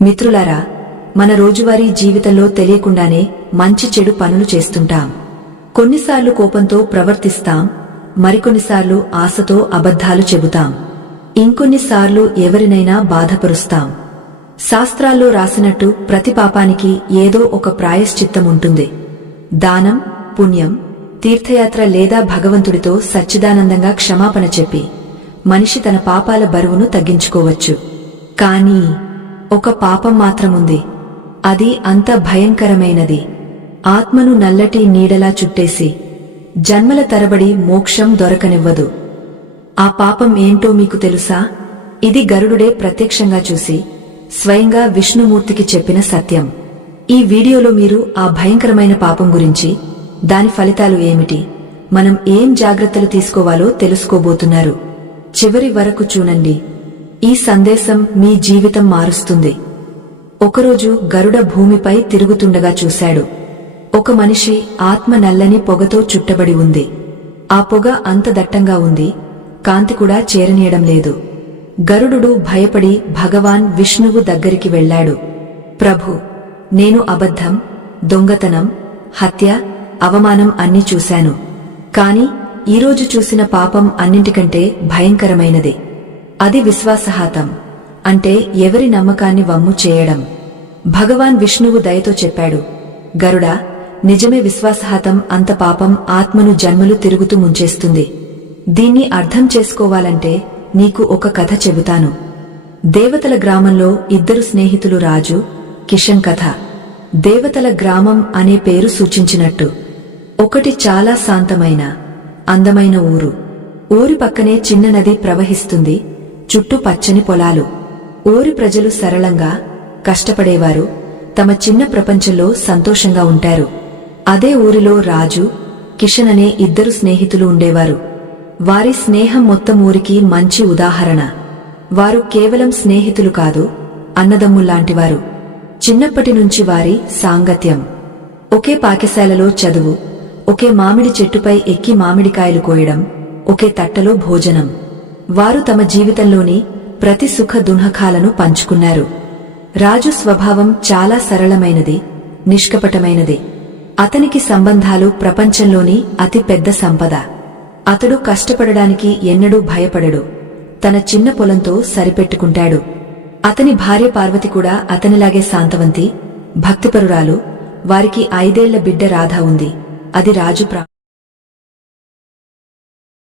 మిత్రులారా, మన రోజువారీ జీవితంలో తెలియకుండానే మంచి చెడు పనులు చేస్తుంటాం. కొన్నిసార్లు కోపంతో ప్రవర్తిస్తాం, మరికొన్నిసార్లు ఆశతో అబద్ధాలు చెబుతాం, ఇంకొన్నిసార్లు ఎవరినైనా బాధపరుస్తాం. శాస్త్రాల్లో రాసినట్టు ప్రతి పాపానికి ఏదో ఒక ప్రాయశ్చిత్తం ఉంటుంది. దానం, పుణ్యం, తీర్థయాత్ర లేదా భగవంతుడితో సచ్చిదానందంగా క్షమాపణ చెప్పి మనిషి తన పాపాల బరువును తగ్గించుకోవచ్చు. కానీ ఒక పాపం మాత్రముంది. అది అంత భయంకరమైనది. ఆత్మను నల్లటి నీడలా చుట్టేసి జన్మల తరబడి మోక్షం దొరకనివ్వదు. ఆ పాపం ఏంటో మీకు తెలుసా? ఇది గరుడుడే ప్రత్యక్షంగా చూసి స్వయంగా విష్ణుమూర్తికి చెప్పిన సత్యం. ఈ వీడియోలో మీరు ఆ భయంకరమైన పాపం గురించి, దాని ఫలితాలు ఏమిటి, మనం ఏం జాగ్రత్తలు తీసుకోవాలో తెలుసుకోబోతున్నారు. చివరి వరకు చూడండి. ఈ సందేశం మీ జీవితం మారుస్తుంది. ఒకరోజు గరుడ భూమిపై తిరుగుతుండగా చూశాడు. ఒక మనిషి ఆత్మ నల్లని పొగతో చుట్టబడి ఉంది. ఆ పొగ అంత దట్టంగా ఉంది, కాంతి కూడా చేరనీయడం లేదు. గరుడు భయపడి భగవాన్ విష్ణువు దగ్గరికి వెళ్లాడు. ప్రభు, నేను అబద్ధం, దొంగతనం, హత్య, అవమానం అన్నీ చూశాను. కాని ఈరోజు చూసిన పాపం అన్నింటికంటే భయంకరమైనది. అది విశ్వాసఘాతం, అంటే ఎవరి నమ్మకాన్ని వమ్ము చేయడం. భగవాన్ విష్ణువు దయతో చెప్పాడు, గరుడా, నిజమే విశ్వాసఘాతం. అంత పాపం ఆత్మను జన్మలు తిరుగుతూ ముంచేస్తుంది. దీన్ని అర్థం చేసుకోవాలంటే నీకు ఒక కథ చెబుతాను. దేవతల గ్రామంలో ఇద్దరు స్నేహితులు రాజు, కిషన్ కథ. దేవతల గ్రామం అనే పేరు సూచించినట్టు ఒకటి చాలా శాంతమైన, అందమైన ఊరు. ఊరి పక్కనే చిన్న నది ప్రవహిస్తుంది, చుట్టూ పచ్చని పొలాలు. ఊరి ప్రజలు సరళంగా, కష్టపడేవారు, తమ చిన్న ప్రపంచంలో సంతోషంగా ఉంటారు. అదే ఊరిలో రాజు, కిషన్ అనే ఇద్దరు స్నేహితులు ఉండేవారు. వారి స్నేహం మొత్తం ఊరికి మంచి ఉదాహరణ. వారు కేవలం స్నేహితులు కాదు, అన్నదమ్ముల్లాంటివారు. చిన్నప్పటి నుంచి వారి సాంగత్యం. ఒకే పాఠశాలలో చదువు, ఒకే మామిడి చెట్టుపై ఎక్కి మామిడికాయలు కోయడం, ఒకే తట్టలో భోజనం. వారు తమ జీవితంలోని ప్రతి సుఖ దుఃఖాలను పంచుకున్నారు. రాజు స్వభావం చాలా సరళమైనది, నిష్కపటమైనది. అతనికి సంబంధాలు ప్రపంచంలోని అతి పెద్ద సంపద. అతడు కష్టపడడానికి ఎన్నడూ భయపడడు. తన చిన్న పొలంతో సరిపెట్టుకుంటాడు. అతని భార్య పార్వతి కూడా అతనిలాగే శాంతవంతి, భక్తిపరురాలు. వారికి 5 ఏళ్ల బిడ్డ రాధ ఉంది. అది రాజు